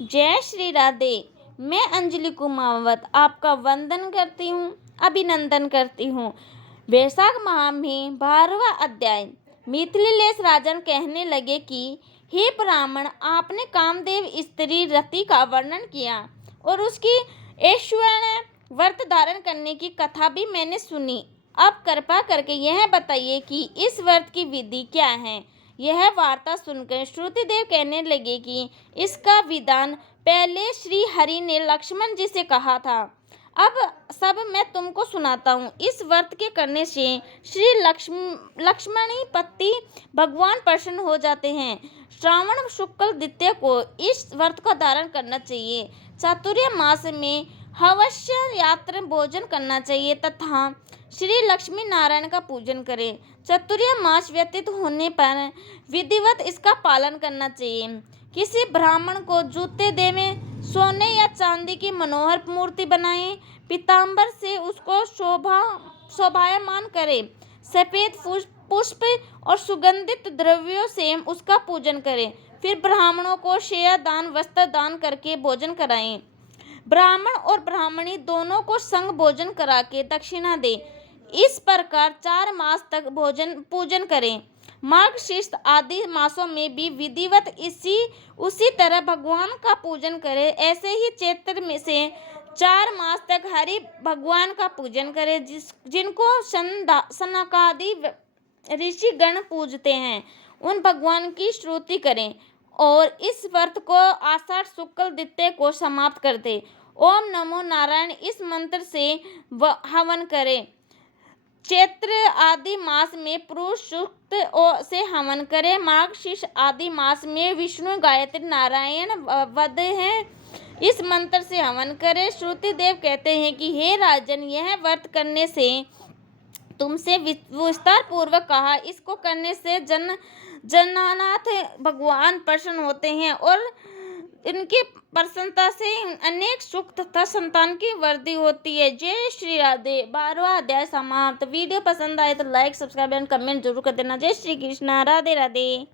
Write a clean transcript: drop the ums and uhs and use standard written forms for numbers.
जय श्री राधे। मैं अंजलि कुमावत आपका वंदन करती हूँ, अभिनंदन करती हूँ। वैशाख माह में 12वां अध्याय। मिथिलेश राजन कहने लगे कि हे ब्राह्मण, आपने कामदेव स्त्री रति का वर्णन किया और उसकी ऐश्वर्य व्रत धारण करने की कथा भी मैंने सुनी। अब कृपा करके यह बताइए कि इस व्रत की विधि क्या है। यह वार्ता सुनकर श्रुतिदेव कहने लगे कि इसका विधान पहले श्री हरि ने लक्ष्मण जी से कहा था। अब सब मैं तुमको सुनाता हूँ। इस व्रत के करने से श्री लक्ष्मणी पति भगवान प्रसन्न हो जाते हैं। श्रावण शुक्ल द्वितीया को इस व्रत का धारण करना चाहिए। चातुर्य मास में हवस्य यात्र भोजन करना चाहिए तथा श्री लक्ष्मी नारायण का पूजन करें। चातुर्य मास व्यतीत होने पर विधिवत इसका पालन करना चाहिए। किसी ब्राह्मण को जूते देवें, सोने या चांदी की मनोहर मूर्ति बनाएं, पीतांबर से उसको शोभायमान करें, सफेद पुष्प और सुगंधित द्रव्यों से उसका पूजन करें। फिर ब्राह्मणों को शय्या दान, वस्त्र दान करके भोजन कराएं। ब्राह्मण और ब्राह्मणी दोनों को संग भोजन करा के दक्षिणा दें। इस प्रकार 4 मास तक पूजन करें। मार्गशीर्ष आदि मासों में भी विधिवत उसी तरह भगवान का पूजन करें। ऐसे ही चैत्र में से 4 मास तक हरि भगवान का पूजन करें, जिनको सनकादि ऋषि गण पूजते हैं, उन भगवान की स्तुति करें और इस व्रत को आषाढ़ शुक्ल द्वितीया को समाप्त कर दे। ओम नमो नारायण इस मंत्र से हवन करें। चैत्र आदि मास में पुरुष सूक्त से हवन करें। मार्गशीर्ष आदि मास में विष्णु गायत्री नारायण वध है, इस मंत्र से हवन करें। श्रुतिदेव कहते हैं कि हे राजन, यह व्रत करने से तुमसे विस्तार पूर्वक कहा। इसको करने से जनानाथ भगवान प्रसन्न होते हैं और इनकी प्रसन्नता से अनेक सुख तथा संतान की वृद्धि होती है। जय श्री राधे। 12वां अध्याय समाप्त। वीडियो पसंद आए तो लाइक, सब्सक्राइब एंड कमेंट जरूर कर देना। जय श्री कृष्णा। राधे राधे।